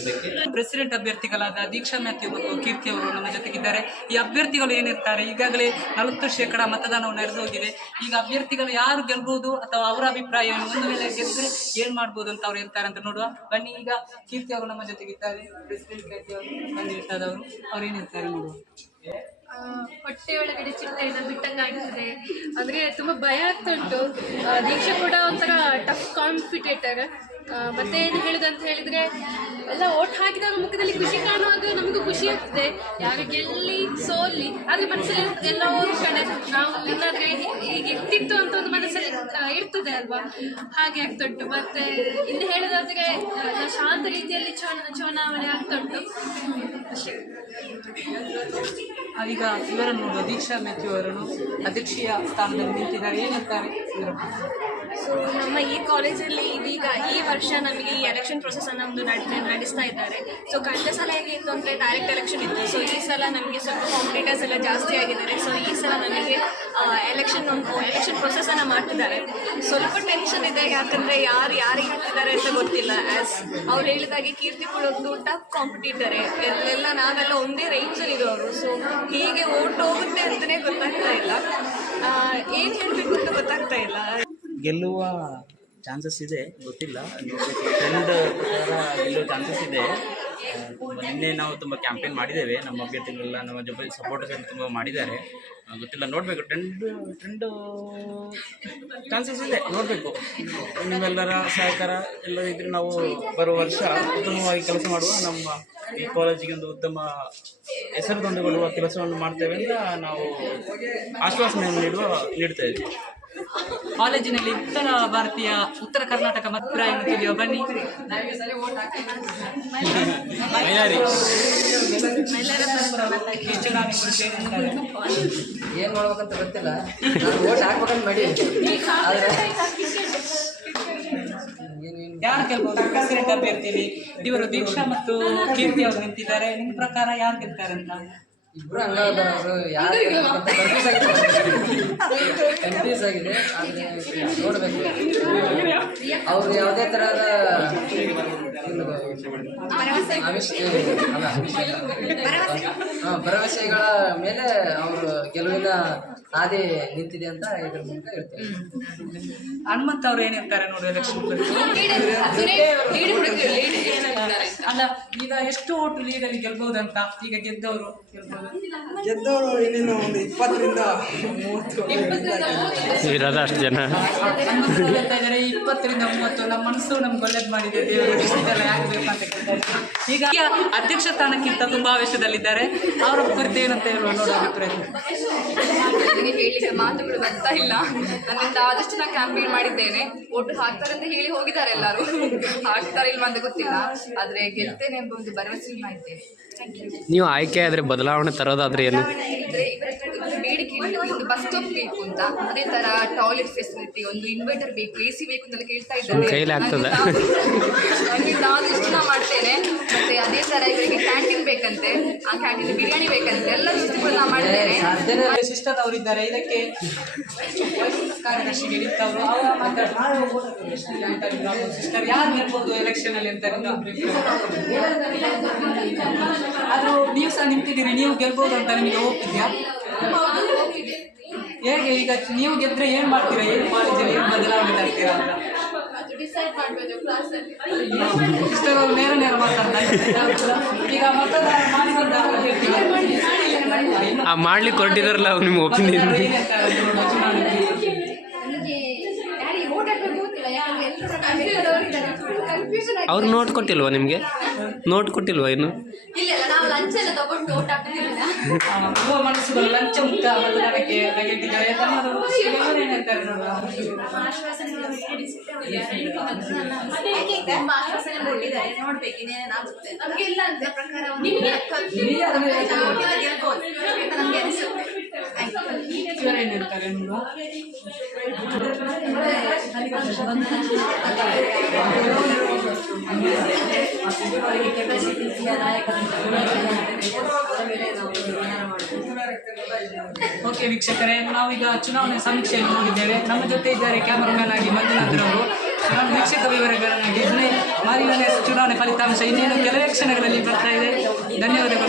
ಭಾಗವಹಿಸಿದ್ದಕ್ಕೆ. President ಅಭ್ಯರ್ಥಿಗಳಾದ ದೀಕ್ಷಾ Matthew ಮತ್ತು ಕೀರ್ತಿ ಅವರು ನಮ್ಮ ಜೊತೆಗಿದ್ದಾರೆ. ಈ ಅಭ್ಯರ್ಥಿಗಳು ಏನಿರ್ತಾರೆ, ಈಗಾಗಲೇ 40% ಮತದಾನವು ನಡೆದು ಹೋಗಿದೆ. ಈಗ ಅಭ್ಯರ್ಥಿಗಳು ಯಾರು ಗೆಲ್ಬಹುದು ಅಥವಾ ಅವರ ಅಭಿಪ್ರಾಯ ಒಂದು ವೇಳೆ ಗೆದ್ದರೆ ಏನ್ ಮಾಡ್ಬೋದು ಅಂತ ಅವ್ರು ಹೇಳ್ತಾರೆ ಅಂತ ನೋಡುವ ಬನ್ನಿ. ಈಗ ಕೀರ್ತಿ ಅವರು ನಮ್ಮ ಜೊತೆಗಿದ್ದಾರೆ, ಪ್ರೆಸಿಡೆಂಟ್ ಕೀರ್ತಿ ಅವರು ಬನ್ನಿ ಇರ್ತದವರು, ಅವ್ರು ಏನ್ ಹೇಳ್ತಾರೆ ನೋಡುವ. ಹೊಟ್ಟೆ ಒಳಗಡೆ ಚಿಟ್ಟೆಯಿಂದ ಬಿಟ್ಟಂಗಾಗ್ತದೆ, ಅಂದ್ರೆ ತುಂಬಾ ಭಯ ಆಗ್ತಾ ಉಂಟು. ದೀಕ್ಷಾ ಕೂಡ ಒಂಥರ ಟಫ್ ಕಾಂಪಿಟೇಟರ್. ಮತ್ತೆ ಏನು ಹೇಳುದಂತ ಹೇಳಿದ್ರೆ, ಎಲ್ಲ ಓಟ್ ಹಾಕಿದಾಗ ಮುಖದಲ್ಲಿ ಖುಷಿ ಕಾಣುವಾಗ ನಮಗೂ ಖುಷಿ ಆಗ್ತದೆ, ಯಾರು ಗೆಲ್ಲಿ ಸೋಲಿ ಆದ್ರೆ ಮನಸ್ಸಲ್ಲಿ ಎಲ್ಲ ಒಂದು ಕಡೆ ನಾವು ಏನಾದ್ರೆ ಈಗ ಇರ್ತಿತ್ತು ಅಂತ ಒಂದು ಮನಸ್ಸಲ್ಲಿ ಇರ್ತದೆ ಅಲ್ವಾ, ಹಾಗೆ ಆಗ್ತಾ ಉಂಟು. ಮತ್ತೆ ಇನ್ನು ಹೇಳೋದಾದ್ರೆ ಶಾಂತ ರೀತಿಯಲ್ಲಿ ಚುನಾವಣೆ ಆಗ್ತಾ ಉಂಟು ಅಷ್ಟೇ. ಈಗ ಇವರನ್ನು ನೋಡುವ ದೀಕ್ಷಾ ಮ್ಯಾಥ್ಯೂ ಅವರನ್ನು ಅಧ್ಯಕ್ಷೀಯ ಸ್ಥಾನದಲ್ಲಿ ನಿಂತಿದ್ದಾರೆ, ಏನಂತಾರೆ ಇವರ? ಸೊ ನಮ್ಮ ಈ ಕಾಲೇಜಲ್ಲಿ ಇದೀಗ ಈ ವರ್ಷ ನಮಗೆ ಈ ಎಲೆಕ್ಷನ್ ಪ್ರೊಸೆಸ್ ಅನ್ನು ಒಂದು ನಡೆಸ್ತಾ ಇದ್ದಾರೆ. ಸೊ ಕಳೆದ ಸಲ ಹೇಗಿತ್ತು ಅಂದರೆ ಡೈರೆಕ್ಟ್ ಎಲೆಕ್ಷನ್ ಇತ್ತು. ಸೊ ಈ ಸಲ ನಮಗೆ ಸ್ವಲ್ಪ ಕಾಂಪಿಟೇಟರ್ಸ್ ಎಲ್ಲ ಜಾಸ್ತಿ ಆಗಿದ್ದಾರೆ. ಸೊ ಈ ಸಲ ನಮಗೆ ಎಲೆಕ್ಷನ್ ಪ್ರೊಸೆಸ್ ಅನ್ನು ಮಾಡ್ತಿದ್ದಾರೆ. ಸ್ವಲ್ಪ ಟೆನ್ಷನ್ ಇದೆ, ಯಾಕಂದರೆ ಯಾರಿಗೆ ಹಾಕ್ತಿದ್ದಾರೆ ಅಂತ ಗೊತ್ತಿಲ್ಲ. ಆ್ಯಸ್ ಅವ್ರು ಹೇಳಿದಾಗೆ ಕೀರ್ತಿ ಕೂಡ ಒಂದು ಟಫ್ ಕಾಂಪಿಟೇಟರೇ, ನಾವೆಲ್ಲ ಒಂದೇ ರೇಂಜಲ್ಲಿ ಇರೋರು. ಸೊ ಹೇಗೆ ಓಟ್ ಹೋಗುತ್ತೆ ಅಂತಲೇ ಗೊತ್ತಾಗ್ತಾ ಇಲ್ಲ, ಏನು ಹೇಳಬೇಕು ಅಂತ ಗೊತ್ತಾಗ್ತಾ ಇಲ್ಲ. ಗೆಲ್ಲುವ ಚಾನ್ಸಸ್ ಇದೆ, ಗೊತ್ತಿಲ್ಲ, ಟ್ರೆಂಡ್ ಪ್ರಕಾರ ಗೆಲ್ಲುವ ಚಾನ್ಸಸ್ ಇದೆ. ನಿನ್ನೆ ನಾವು ತುಂಬ ಕ್ಯಾಂಪೇನ್ ಮಾಡಿದ್ದೇವೆ, ನಮ್ಮ ಅಭ್ಯರ್ಥಿಗಳೆಲ್ಲ ನಮ್ಮ ಜೊತೆ ಸಪೋರ್ಟರ್ಸ್ ಎಲ್ಲ ತುಂಬ ಮಾಡಿದ್ದಾರೆ. ಗೊತ್ತಿಲ್ಲ, ನೋಡಬೇಕು. ಟ್ರೆಂಡು ಚಾನ್ಸಸ್ ಇದೆ, ನೋಡಬೇಕು. ನಿಮ್ಮೆಲ್ಲರ ಸಹಕಾರ ಎಲ್ಲ ಇದ್ದರೆ ನಾವು ಬರುವ ವರ್ಷ ಉತ್ತಮವಾಗಿ ಕೆಲಸ ಮಾಡುವ, ನಮ್ಮ ಈ ಕಾಲೇಜಿಗೆ ಒಂದು ಉತ್ತಮ ಹೆಸರು ತಂದುಕೊಳ್ಳುವ ಕೆಲಸವನ್ನು ಮಾಡ್ತೇವೆ ಅಂತ ನಾವು ಆಶ್ವಾಸನೆಯನ್ನು ನೀಡ್ತಾ ಇದ್ದೀವಿ. ಕಾಲೇಜಿನಲ್ಲಿ ಉತ್ತರ ಕರ್ನಾಟಕ ಮತದಾರರನ್ನು ತಿಳಿಯುವ ಬನ್ನಿ. ಏನ್ ಮಾಡ್ಬೇಕಂತ ಗೊತ್ತಿಲ್ಲ, ಓಟ್ ಹಾಕ್ಬೇಕಂತ ಮಾಡಿ. ಯಾರು ಗೆಲ್ಬಹುದು? ಪ್ರೆಸಿಡೆಂಟ್ ಅಭ್ಯರ್ಥಿಯಲ್ಲಿ ಇವರು ದೀಕ್ಷಾ ಮತ್ತು ಕೀರ್ತಿ ಅವರು ನಿಂತಿದ್ದಾರೆ. ನಿಮ್ಮ ಪ್ರಕಾರ ಯಾರು ಗೆಲ್ತಾರೆ ಅಂತ? ಇಬ್ರು ಹಂಗಾದವರು ಯಾರು ಕನ್ಫ್ಯೂಸ್ ಆಗಿದೆ. ಆದರೆ ನೋಡಬೇಕು, ಅವ್ರು ಯಾವುದೇ ಥರದ ಭರವಸೆಗಳ ಮೇಲೆ ಅವರು ಗೆಲುವಿನ ಹಾದಿ ನಿಂತಿದೆ ಅಂತ ಇದ್ರ ಮೂಲಕ ಹೇಳ್ತಾರೆ. ಹನುಮಂತ್ ಅವ್ರು ಏನಿರ್ತಾರೆ ನೋಡಿ ಎಲೆಕ್ಷನ್ ಅಲ್ಲ, ಈಗ ಎಷ್ಟು ಓಟು ಲೀಡಲ್ಲಿ ಗೆಲ್ಬಹುದಂತ? ಈಗ ಗೆದ್ದವರು ಇನ್ನೇನು ಒಂದು 20ರಿಂದ 30 ಇರೋದು ಅಷ್ಟು ಜನ ಹೇಳ್ತಾ ಇದ್ದಾರೆ. 20ರಿಂದ 30 ನಮ್ಮ ಮನಸ್ಸು ನಮ್ಗೆ ಒಳ್ಳೇದು ಮಾಡಿದೆ, ದೇವರು ಇಷ್ಟೆಲ್ಲ ಯಾಕೆ ಬೇಕಂತ ಕೇಳ್ತಾರೆ. ಈಗ ಅಧ್ಯಕ್ಷ ಸ್ಥಾನಕ್ಕಿಂತ ತುಂಬಾ ಆವೇಶದಲ್ಲಿದ್ದಾರೆ. ಅವರ ಕುರಿತು ಏನಂತ ಹೇಳುವ ನೋಡೋ ಅಭಿಪ್ರಾಯ? ಹೇಳಲಿಕ್ಕೆ ಮಾತುಗಳು ಬರ್ತಾ ಇಲ್ಲ. ನನ್ನಿಂದ ಆದಷ್ಟು ನಾನು ಕ್ಯಾಂಪೇನ್ ಮಾಡಿದ್ದೇನೆ. ಓಟು ಹಾಕ್ತಾರೆ ಅಂತ ಹೇಳಿ ಹೋಗಿದ್ದಾರೆ ಎಲ್ಲರೂ, ಹಾಕ್ತಾರೆ ಇಲ್ವಾ ಅಂತ ಗೊತ್ತಿಲ್ಲ, ಆದ್ರೆ ಗೆಲ್ತೇನೆ ಎಂಬ ಒಂದು ಭರವಸೆ ಇದ್ದೇನೆ. ನೀವು ಆಯ್ಕೆ ಆದರೆ ಬದಲಾವಣೆ ತರೋದಾದ್ರೆ ಏನು? ಬೇಡಿಕೆ ಒಂದು ಬಸ್ ಸ್ಟಾಪ್ ಬೇಕು ಅಂತ, ಅದೇ ತರ ಟಾಯ್ಲೆಟ್ ಫೆಸಿಲಿಟಿ, ಒಂದು ಇನ್ವರ್ಟರ್ ಬೇಕು, AC ಬೇಕು ಅಂತೆಲ್ಲ ಕೇಳ್ತಾ ಇದ್ದಾರೆ. ಕೈಲಿ ಆಗ್ತದೆ, ನನ್ನಿಂದ ಆದಷ್ಟು ನಾನು ಮಾಡ್ತೇನೆ. ಮತ್ತೆ ಅದೇ ತರ ಇವರಿಗೆ ಕ್ಯಾಂಟೀನ್ ಬೇಕಂತೆ, ಆ ಕ್ಯಾಂಟೀನ್ ಬಿರಿಯಾನಿ ಬೇಕಂತೆ, ಎಲ್ಲ ವ್ಯವಸ್ಥೆಗಳು ನಾನು ಮಾಡಿದ್ದೇನೆ. ಶಿಷ್ಟದವರು ಇದ್ದಾರೆ, ಇದಕ್ಕೆ ಕಾರ್ಯದರ್ಶಿಗೆ ಇರ್ತವರು ಸಿಸ್ಟರ್ ಯಾರು ಗೆಲ್ಬಹುದು ಎಲೆಕ್ಷನ್ ಅಲ್ಲಿ ಅಂತ. ಆದ್ರೂ ನೀವು ಸಹ ನಿಂತಿದ್ದೀರಿ, ನೀವು ಗೆಲ್ಬಹುದು ಅಂತ ನಿಮಗೆ ಹೋಗ್ತಿದ್ಯಾ? ಹೇಗೆ ಈಗ ನೀವು ಗೆದ್ರೆ ಏನ್ ಮಾಡ್ತೀರಾ? ಏನ್ ಕಾಲೇಜಲ್ಲಿ ಏನ್ ಬದಲಾವಣೆ ತರ್ತೀರಾ ಅಂತ ಸಿಸ್ಟರ್ ಅವರು ನೇರ ಮಾತಾಡ್ತಾರೆ. ಈಗ ಮತದಾರ ಮಾಡ್ಲಿಕ್ಕೆ ಹೊರಟಿದಾರಲ್ಲ ಅವ್ರು ನಿಮ್ಮ ಒಪಿನಿಯನ್. ಅವ್ರು ನೋಟ್ ಕೊಟ್ಟಿಲ್ವಾ ನಿಮಗೆ? ನೋಟ್ ಕೊಟ್ಟಿಲ್ವಾ ಇನ್ನು? ಮನಸ್ಸುಗಳು ಲಂಚ ಮುಕ್ತ ಮತದಾನಕ್ಕೆ ತೆಗೆದಿದ್ದಾರೆ. ಏನಿರ್ತಾರೆ ಓಕೆ ವೀಕ್ಷಕರೇ, ನಾವೀಗ ಚುನಾವಣೆ ಸಮೀಕ್ಷೆಯನ್ನು ನೋಡಿದ್ದೇವೆ. ನಮ್ಮ ಜೊತೆ ಇದ್ದಾರೆ ಕ್ಯಾಮರಾಮನ್ ಆಗಿ ಮಂಜುನಾಥ್ ಅವರು. ಚುನಾವಣೆ ವೀಕ್ಷಕ ವಿವರಗಳನ್ನು ಮಾರಿಗಣೇಶ್ ಚುನಾವಣೆ ಫಲಿತಾಂಶ ಇನ್ನೇನು ಕೆಲವೇ ಕ್ಷಣಗಳಲ್ಲಿ ಬರ್ತಾ ಇದೆ. ಧನ್ಯವಾದಗಳು.